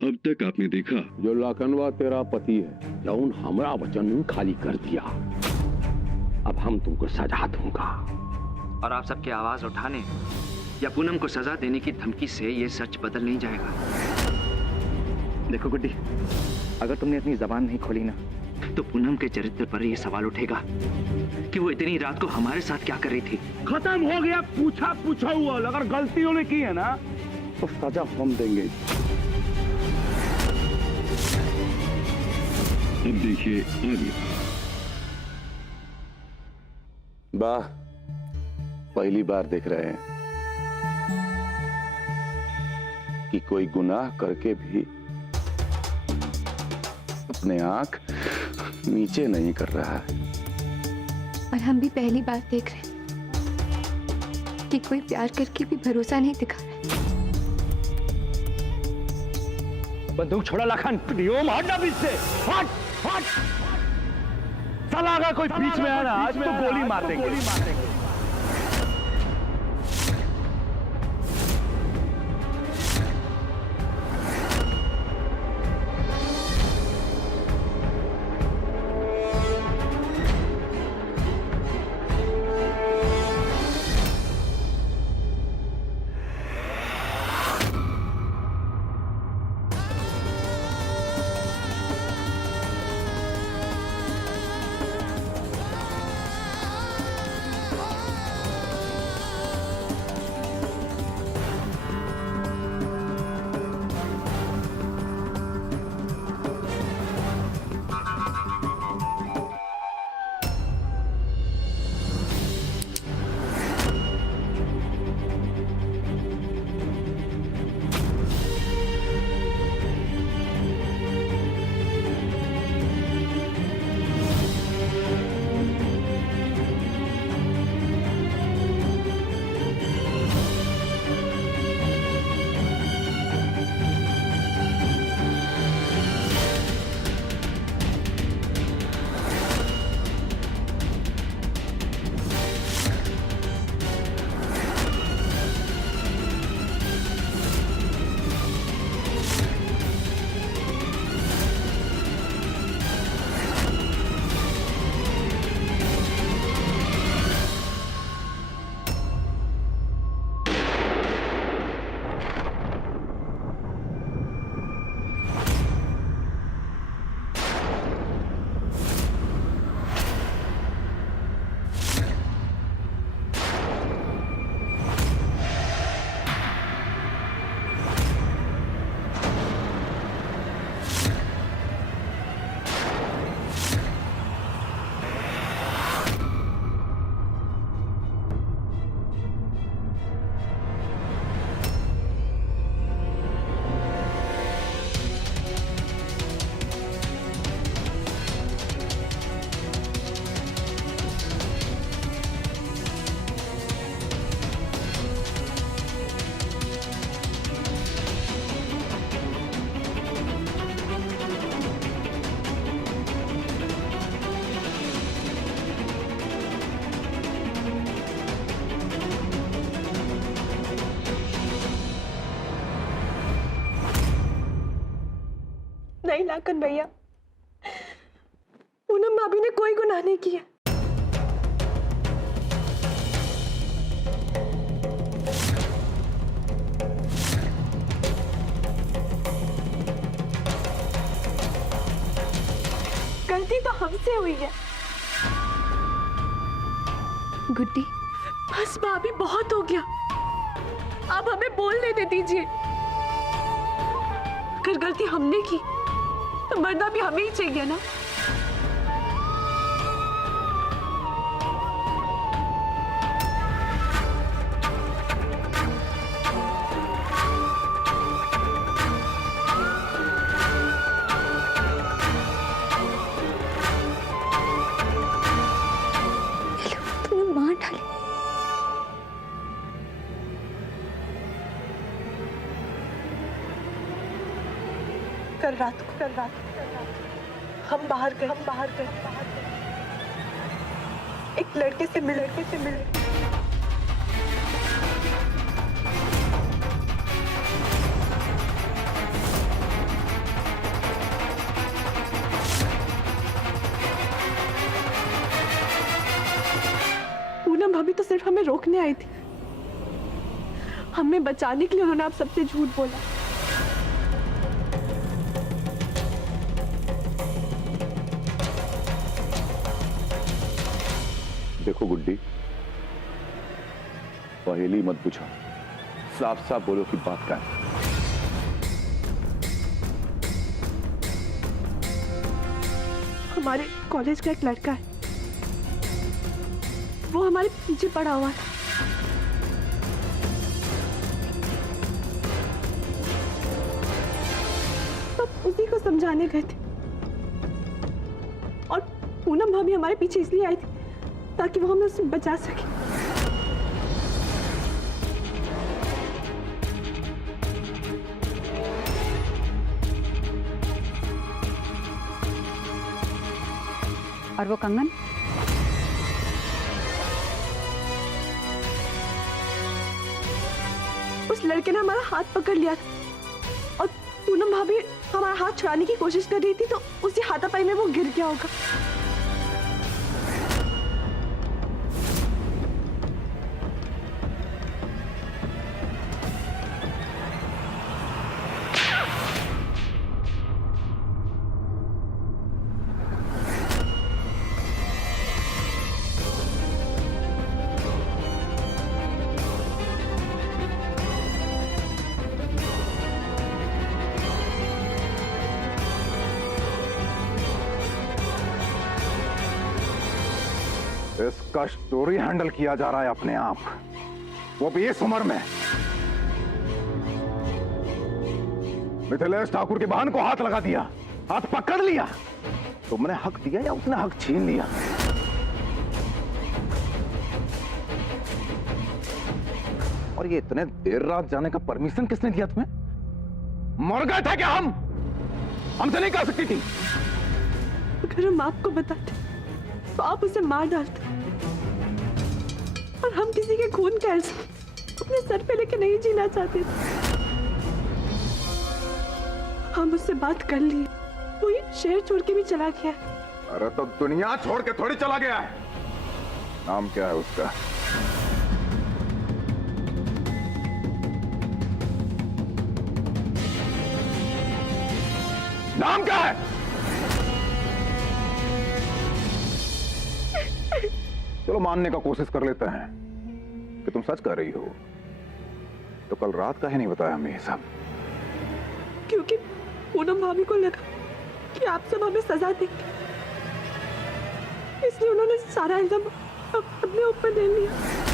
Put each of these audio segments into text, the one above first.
अब तक आपने देखा जो लाखनवा तेरा पति है, जौन हमरा वचन खाली कर दिया, अब हम तुमको सजा दूंगा। और आप सबकी आवाज उठाने या पूनम को सजा देने की धमकी से ये सच बदल नहीं जाएगा। देखो गुड्डी, अगर तुमने अपनी जबान नहीं खोली ना, तो पूनम के चरित्र पर यह सवाल उठेगा कि वो इतनी रात को हमारे साथ क्या कर रही थी। खत्म हो गया पूछा हुआ। अगर गलती उन्होंने की है ना, तो सजा हम देंगे। अब देखिए आगे। वाह, पहली बार देख रहे हैं कि कोई गुनाह करके भी अपने आंख नीचे नहीं कर रहा है। और हम भी पहली बार देख रहे हैं कि कोई प्यार करके भी भरोसा नहीं दिखा रहा है। बंदूक छोड़ा लखन, ओम हटना बीच से, हट हट। साला अगर कोई बीच में आया आज तो गोली मार देंगे। नहीं लाखन भैया, पूनम भाभी ने कोई गुनाह नहीं किया। गलती तो हमसे हुई है। गुड्डी, बस भाभी, बहुत हो गया। आप हमें बोलने दे दीजिए। अगर गलती हमने की तो मरना भी हमें ही चाहिए ना। तुम्हें मार डाले। कल रात को हम बाहर गए। एक लड़के से मिले। भाभी तो सिर्फ हमें रोकने आई थी। हमें बचाने के लिए उन्होंने आप सबसे झूठ बोला। देखो गुड्डी, पहेली मत पूछो, साफ साफ बोलो कि बात क्या है। हमारे कॉलेज का एक लड़का है, वो हमारे पीछे पड़ा हुआ था। तब उसी को समझाने गए थे और पूनम भाभी हमारे पीछे इसलिए आई थी ताकि वो हमें उससे बचा सके। और वो कंगन? उस लड़के ने हमारा हाथ पकड़ लिया था और पूनम भाभी हमारा हाथ छुड़ाने की कोशिश कर रही थी तो उसी हाथापाई में वो गिर गया होगा। इसका स्टोरी हैंडल किया जा रहा है अपने आप, वो भी इस उम्र में। मिथिलेश ठाकुर की बहन को हाथ लगा दिया, हाथ पकड़ लिया। तुमने हक दिया या उसने हक छीन लिया? और ये इतने देर रात जाने का परमिशन किसने दिया तुम्हें? मर गए थे क्या हम? हमसे नहीं कर सकती थी। अगर हम आपको बताते तो आप उसे मार डालते और हम किसी के खून का एहसास अपने सर पे लेके नहीं जीना चाहते थे। हम उससे बात कर लिए, वो ये शहर छोड़ के भी चला गया। अरे तो दुनिया छोड़ के थोड़ी चला गया है। नाम क्या है उसका? नाम क्या है? चलो मानने का कोशिश कर लेते हैं कि तुम सच कह रही हो, तो कल रात का ही नहीं बताया हमें ये सब। क्योंकि पूनम भाभी को लगा कि आप सब हमें सजा देंगे, इसलिए उन्होंने सारा इल्जाम अपने ऊपर ले लिया।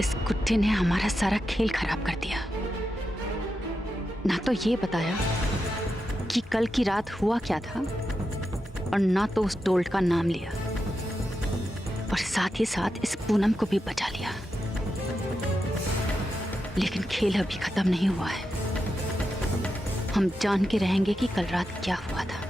इस कुत्ते ने हमारा सारा खेल खराब कर दिया। ना तो ये बताया कि कल की रात हुआ क्या था, और ना तो उस डोल्ट का नाम लिया, और साथ ही साथ इस पूनम को भी बचा लिया। लेकिन खेल अभी खत्म नहीं हुआ है। हम जान के रहेंगे कि कल रात क्या हुआ था।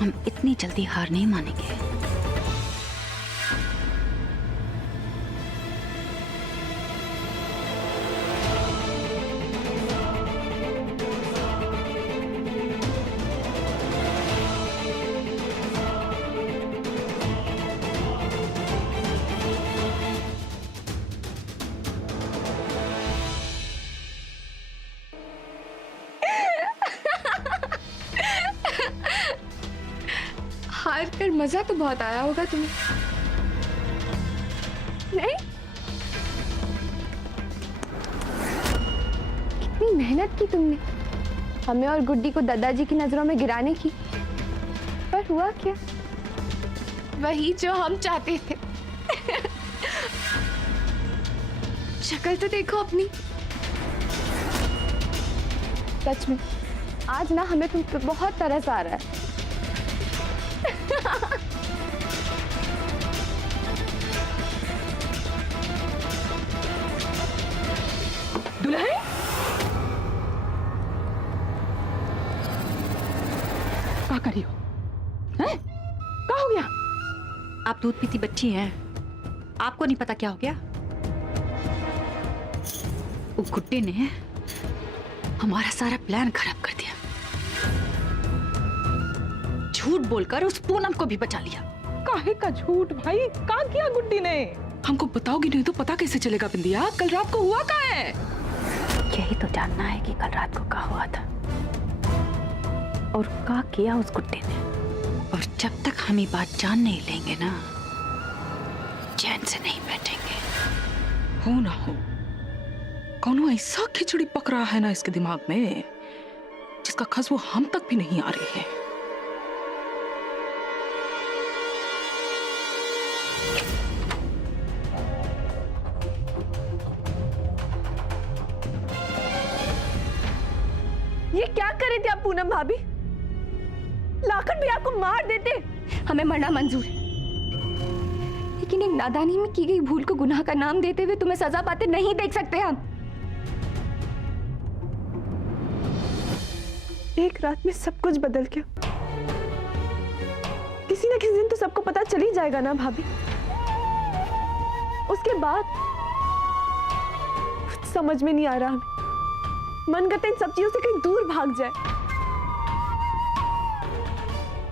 हम इतनी जल्दी हार नहीं मानेंगे। हार कर मजा तो बहुत आया होगा तुम्हें, नहीं? कितनी मेहनत की तुमने हमें और गुड्डी को दादाजी की नजरों में गिराने की, पर हुआ क्या? वही जो हम चाहते थे। शक्ल तो देखो अपनी। सच में आज ना हमें तुम पे बहुत तरस आ रहा है। दुल्हन क्या करी हो? हैं? क्या हो गया? आप दूध पीती बच्ची हैं, आपको नहीं पता क्या हो गया? वो गुड्डे ने हमारा सारा प्लान खराब कर दिया। झूठ बोलकर उस पूनम को भी बचा लिया। काहे का झूठ भाई? क्या किया गुड्डी ने? हमको बताओगी नहीं तो पता कैसे चलेगा बिंदिया? कल रात को हुआ क्या है? यही तो जानना है कि कल रात को क्या हुआ था और क्या किया उस गुड्डे ने। और जब तक हम ये बात जान नहीं लेंगे ना, चैन से नहीं बैठेंगे। हो ना हो, कौनो ऐसा खिचड़ी पक रहा है ना इसके दिमाग में जिसका खुशबू हम तक भी नहीं आ रही है। ये क्या कर रही थी आप पूनम भाभी? लाखन भी आपको मार देते। हमें मरना मंजूर है, लेकिन एक नादानी में की गई भूल को गुनाह का नाम देते हुए तुम्हें सजा पाते नहीं देख सकते हम। एक रात में सब कुछ बदल गया। किसी न किसी दिन तो सबको पता चल ही जाएगा ना भाभी। उसके बाद कुछ समझ में नहीं आ रहा हमें। मन करता है इन सब चीजों से कहीं दूर भाग जाए।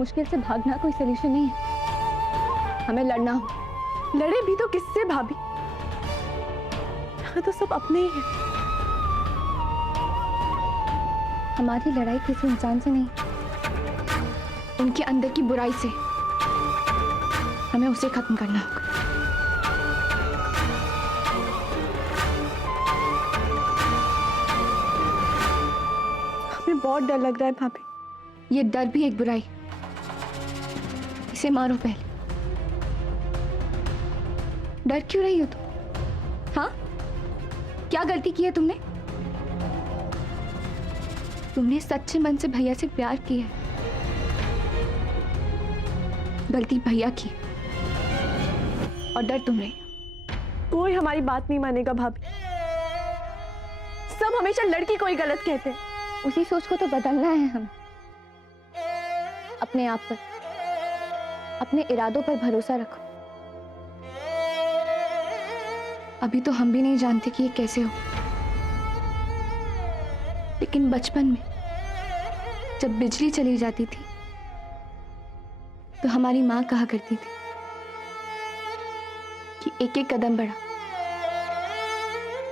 मुश्किल से भागना कोई सलूशन नहीं है, हमें लड़ना हो। लड़े भी तो किससे भाभी? यहाँ तो सब अपने ही हैं। हमारी लड़ाई किसी इंसान से नहीं, उनके अंदर की बुराई से। हमें उसे खत्म करना होगा। हमें बहुत डर लग रहा है भाभी। ये डर भी एक बुराई। इसे मारो पहले। डर क्यों रही हो तुम? हाँ, क्या गलती की है तुमने? तुमने सच्चे मन से भैया से प्यार किया है। गलती भैया की और डर तुम रही। कोई हमारी बात नहीं मानेगा भाभी। सब हमेशा लड़की को ही गलत कहते हैं। उसी सोच को तो बदलना है हमें। अपने आप पर, अपने इरादों पर भरोसा रखो। अभी तो हम भी नहीं जानते कि ये कैसे हो, लेकिन बचपन में जब बिजली चली जाती थी तो हमारी माँ कहा करती थी कि एक एक कदम बढ़ा,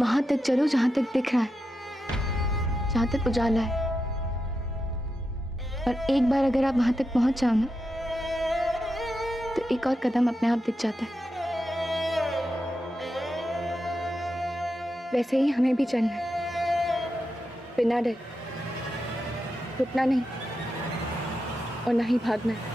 वहां तक चलो जहां तक दिख रहा है, जहां तक उजाला है। और एक बार अगर आप वहां तक पहुंच जाओ ना, तो एक और कदम अपने आप दिख जाता है। वैसे ही हमें भी चलना है, बिना डर, रुकना नहीं और ना ही भागना है।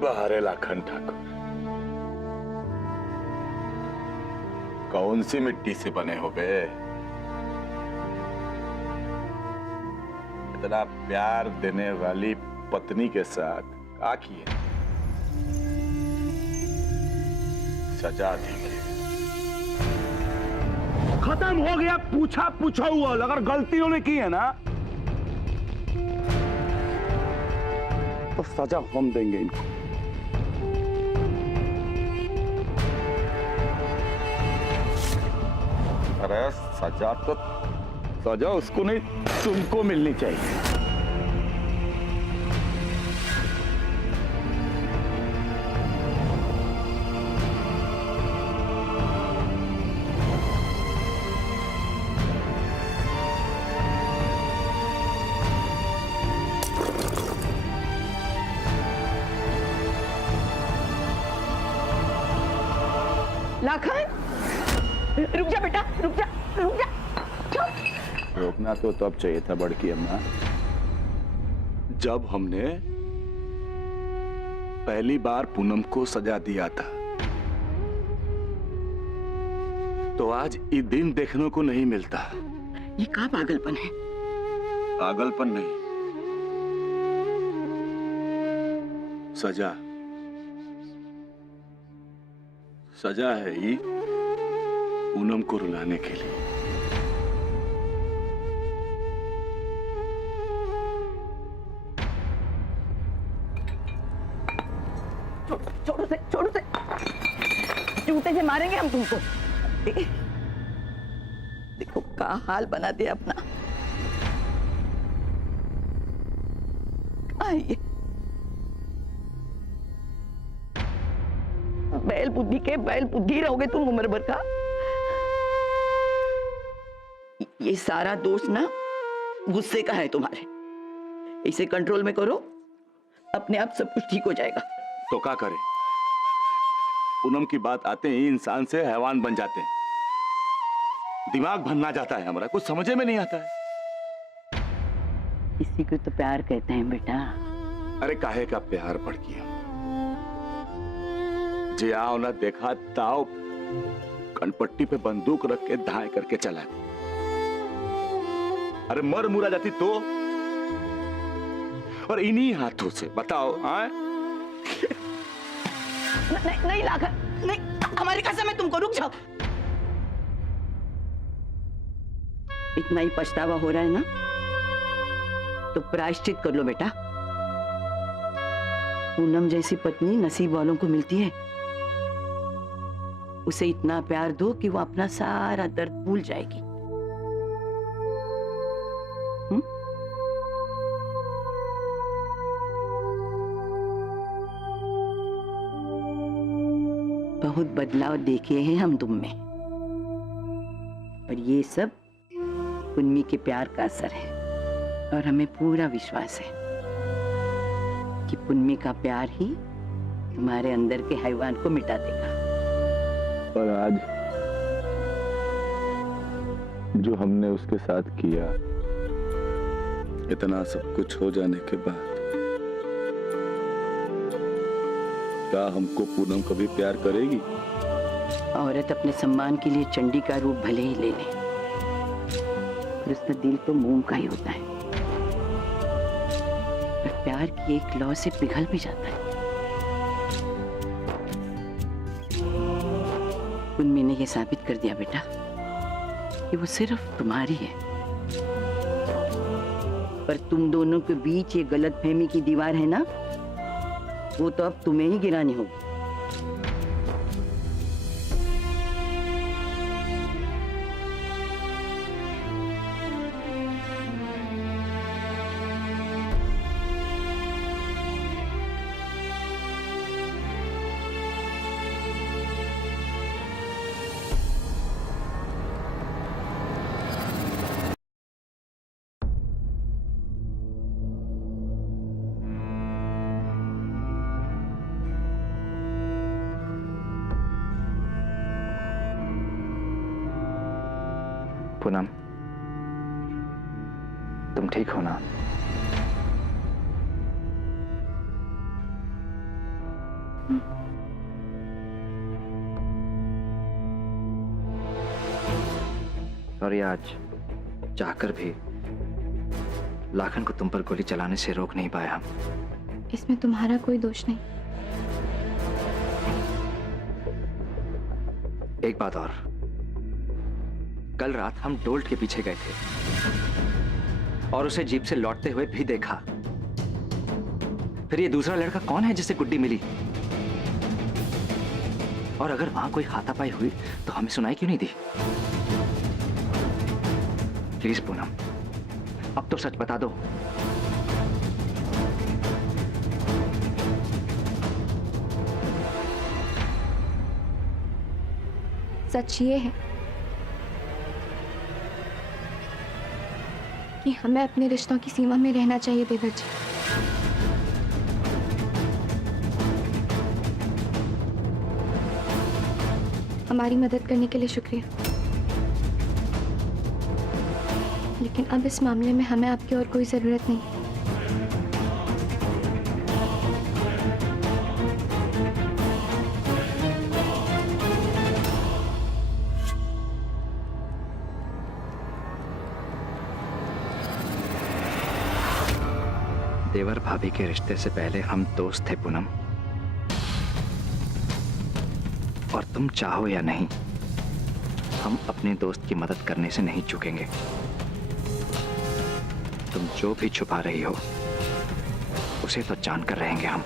बाहरे लाखन ठाकुर, कौन सी मिट्टी से बने हो बे? इतना प्यार देने वाली पत्नी के साथ क्या किए? सजा देंगे। खत्म हो गया पूछा पूछा हुआ। अगर गलती उन्होंने की है ना तो सजा हम देंगे इनको। अरे सजा उसको नहीं, तुमको मिलनी चाहिए। लाखन रुक जा बेटा, रुक जा, रुक जा। रोकना तो तब चाहिए था बड़की अम्मा, जब हमने पहली बार पूनम को सजा दिया था। तो आज ये दिन देखने को नहीं मिलता। ये का पागलपन है? पागलपन नहीं, सजा। सजा है ये पूनम को रुलाने के लिए। छोड़ो से, छोड़ो से, जूते से मारेंगे हम तुमको। देखो का हाल बना दिया अपना। आइए, बैल बुद्धि के बैल बुद्धि रहोगे तुम उम्र भर का। ये सारा दोष ना गुस्से का है तुम्हारे। इसे कंट्रोल में करो, अपने आप सब कुछ ठीक हो जाएगा। तो क्या करें? पूनम की बात आते ही इंसान से हैवान बन जाते हैं। दिमाग भरना जाता है हमारा, कुछ समझे में नहीं आता है। इसी को तो प्यार कहते हैं बेटा। अरे काहे का प्यार पड़ गया? जे आओ ना देखा ताओ कनपट्टी पे बंदूक रख के धाए करके चला दी। अरे मर मुरा जाती तो, और इन्हीं हाथों से बताओ। हाँ नहीं नहीं लाखन, नहीं, हमारी कसम है तुमको। रुक जाओ। इतना ही पछतावा हो रहा है ना, तो प्रायश्चित कर लो बेटा। पूनम जैसी पत्नी नसीब वालों को मिलती है। उसे इतना प्यार दो कि वो अपना सारा दर्द भूल जाएगी। बहुत बदलाव देखे हैं हम तुम में, पर ये सब पुन्नी के प्यार का असर है। और हमें पूरा विश्वास है कि पुन्नी का प्यार ही तुम्हारे अंदर के हैवान को मिटा देगा। पर आज जो हमने उसके साथ किया, इतना सब कुछ हो जाने के बाद, क्या हमको पूनम कभी प्यार करेगी? औरत अपने सम्मान के लिए चंडी का रूप भले ही ले ले, पर उसका दिल तो मोम का ही होता है। पर प्यार की एक लौ से पिघल भी जाता है। उनमें ने ये साबित कर दिया बेटा कि वो सिर्फ तुम्हारी है। पर तुम दोनों के बीच ये गलतफहमी की दीवार है ना, वो तो अब तुम्हें ही गिरानी होगी। पूनम, तुम ठीक हो ना? सॉरी, आज चाहकर भी लाखन को तुम पर गोली चलाने से रोक नहीं पाया। इसमें तुम्हारा कोई दोष नहीं। एक बात और, कल रात हम डोल्ट के पीछे गए थे और उसे जीप से लौटते हुए भी देखा। फिर ये दूसरा लड़का कौन है जिसे गुड्डी मिली? और अगर वहां कोई हाथापाई हुई तो हमें सुनाई क्यों नहीं दी? प्लीज पूनम, अब तो सच बता दो। सच ये है कि हमें अपने रिश्तों की सीमा में रहना चाहिए देवर जी। हमारी मदद करने के लिए शुक्रिया, लेकिन अब इस मामले में हमें आपकी और कोई जरूरत नहीं। देवर भाभी के रिश्ते से पहले हम दोस्त थे पूनम, और तुम चाहो या नहीं, हम अपने दोस्त की मदद करने से नहीं चूकेंगे। तुम जो भी छुपा रही हो उसे तो जानकर रहेंगे हम।